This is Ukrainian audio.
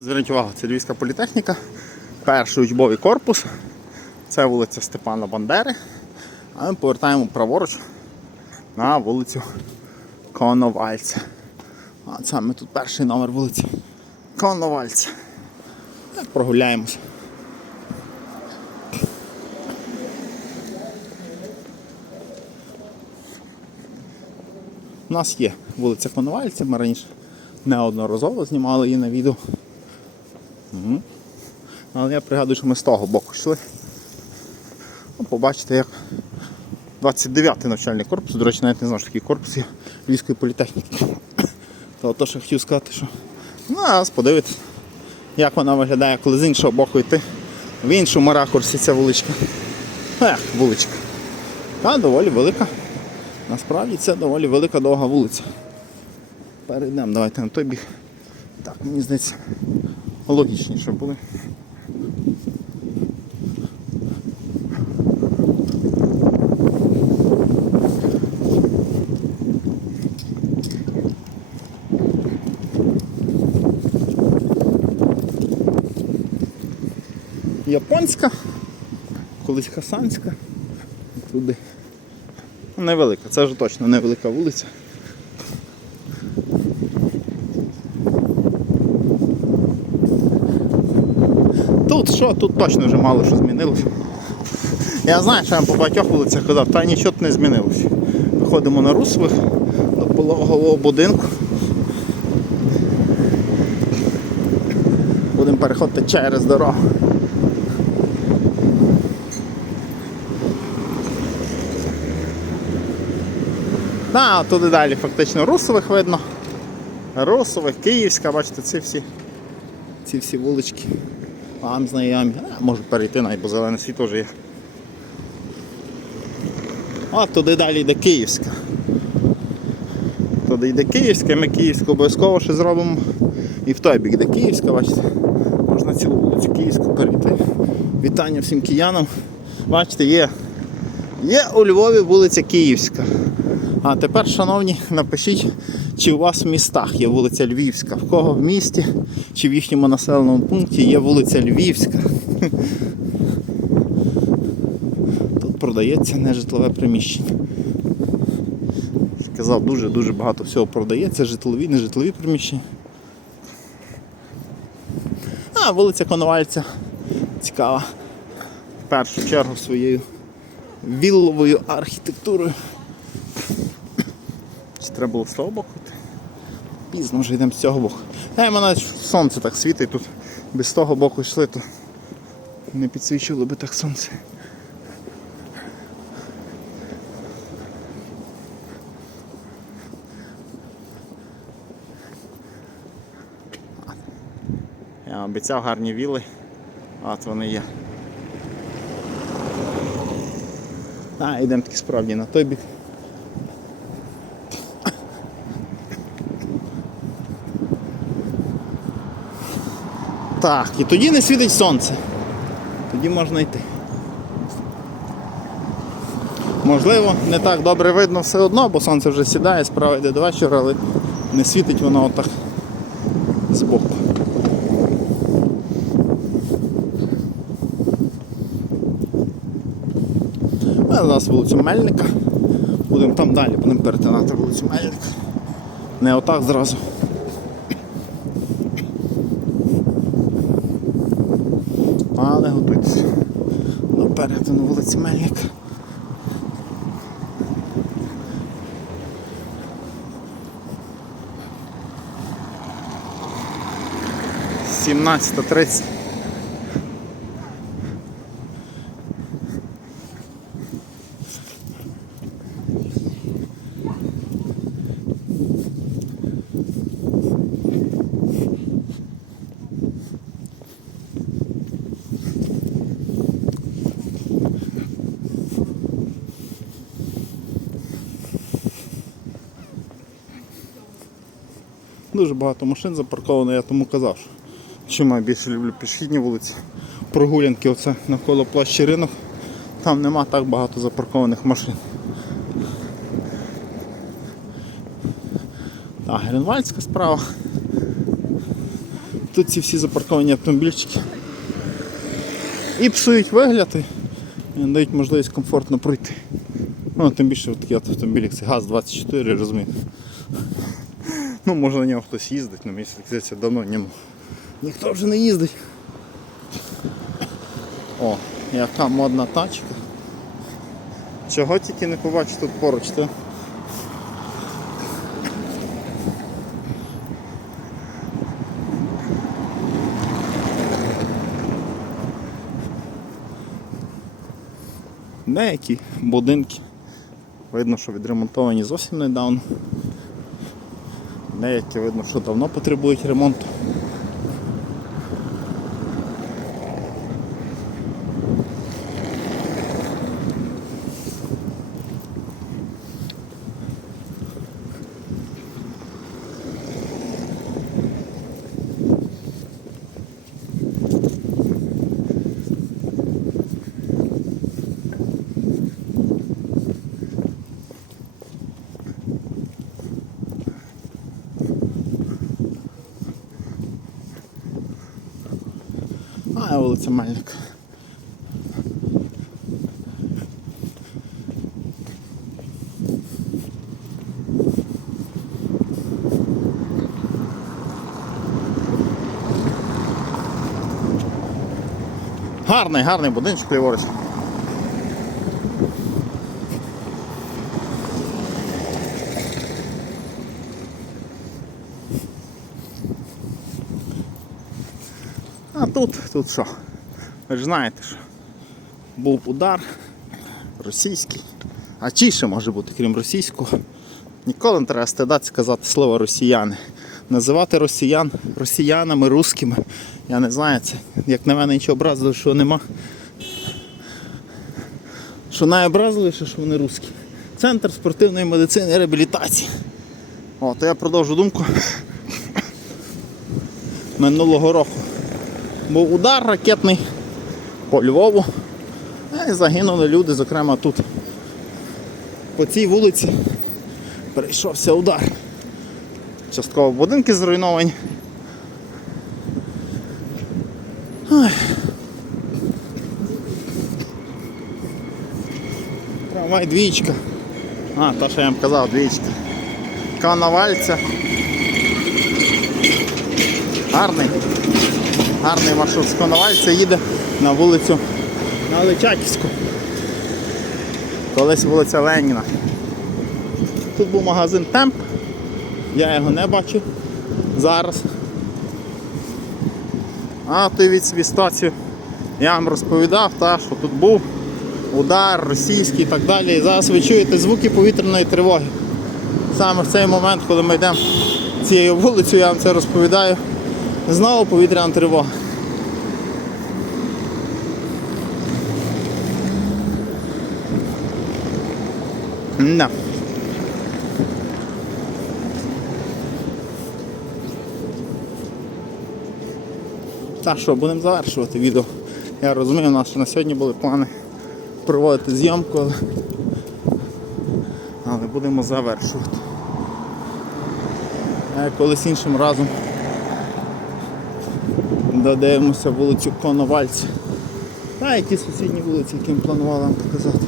Зверніть увагу, це Львівська політехніка, перший учбовий корпус. Це вулиця Степана Бандери. А ми повертаємо праворуч на вулицю Коновальця. А ми тут перший номер вулиці Коновальця. Так, прогуляємося. У нас є вулиця Коновальця, ми раніше неодноразово знімали її на відео. Мгм. Але я пригадую, що ми з того боку йшли. Ну, побачите, як 29-й навчальний корпус, до речі, навіть не знав, що такий корпус є Львівської політехніки. То то, що хотів сказати, що ну, зараз подивитися, як вона виглядає, коли з іншого боку йти. В іншому ракурсі ця вуличка. Ех, вуличка. Та доволі велика. Насправді це доволі велика довга вулиця. Перейдемо, давайте на той біг. Так, мені здається, логічніше буде. Японська, колись хасанська, туди. Невелика, це вже точно невелика вулиця. Тут що, тут точно вже мало що змінилося. Я знаю, що я по багатьох вулицях казав, та нічого тут не змінилося. Виходимо на Русових до пологового будинку. Будемо переходити через дорогу. Да, туди далі фактично Русових видно. Русових, Київська, бачите, ці всі, ці всі вулички. Вам знайомі. А, можу перейти навіть, бо зелене світло вже є. А туди далі йде Київська. Туди йде Київська, ми Київську обов'язково ще зробимо. І в той бік йде Київська, бачите. Можна цілу вулицю Київську перейти. Вітання всім киянам. Бачите, є. Є у Львові вулиця Київська. А тепер, шановні, напишіть, чи у вас в містах є вулиця Львівська, в кого в місті, чи в їхньому населеному пункті є вулиця Львівська. Тут продається нежитлове приміщення. Казав, дуже-дуже багато всього продається, житлові, нежитлові приміщення. А, вулиця Коновальця цікава. В першу чергу своєю вілловою архітектурою. Чи треба було з того боку? Пізно вже йдемо з цього боку. Та й мене сонце так світить тут. Без того боку йшли, то не підсвічувало би так сонце. Я обіцяв гарні віли, а от вони є. А, йдемо таки справді на той бік. Так, і тоді не світить сонце. Тоді можна йти. Можливо, не так добре видно все одно, бо сонце вже сідає, справа йде до вечора, але не світить воно отак збоку. А зараз вулицю Мельника. Будемо там далі, будемо перетинати вулицю Мельника. Не отак зразу. Але готуйтесь до на вулиці Мельник. Сімнадцята тридцять. Дуже багато машин запарковано, я тому казав, що чим я більше люблю пішохідні вулиці. Прогулянки оце навколо площі ринок. Там нема так багато запаркованих машин. Так, Гренвальдська справа. тут ці всі запарковані автомобільчики. І псують вигляд і дають можливість комфортно пройти. Ну, тим більше от такі автомобілі, як це ГАЗ-24, розумієте. Ну, може на нього хтось їздить, але мені здається, давно ньому. Ніхто вже не їздить. О, яка модна тачка. Чого тільки не побачиш тут поруч, то? Деякі будинки. Видно, що відремонтовані зовсім недавно. Деякі видно, що давно потребують ремонту. Вулиця Мельник. Гарний, гарний будиночок ліворуч. Тут, тут що? Ви ж знаєте, що був удар російський. А ще може бути, крім російського? Ніколи не треба стидатися сказати слово росіяни. Називати росіян росіянами, русскими. Я не знаю, це як на мене нічого образливого, що нема. Що найобразливіше, що вони русські. Центр спортивної медицини і реабілітації. О, я продовжу думку минулого року був удар ракетний по Львову. І загинули люди, зокрема тут. По цій вулиці перейшовся удар. Частково будинки зруйновані. Трамвай двічка. А, та що я вам казав, двічка. Коновальця. Гарний. Гарний маршрут з Коновальця їде на вулицю на Личаківську. Колись вулиця Леніна. Тут був магазин Темп. Я його не бачу зараз. А той від собі я вам розповідав, та, що тут був удар російський і так далі. І зараз ви чуєте звуки повітряної тривоги. Саме в цей момент, коли ми йдемо цією вулицею, я вам це розповідаю. Знову повітряна тривога. Да. Так що, будемо завершувати відео. Я розумію, у ще на сьогодні були плани проводити зйомку, але, але будемо завершувати. Колись іншим разом додивимося вулицю Коновальця. Та які сусідні вулиці, які ми планували вам показати.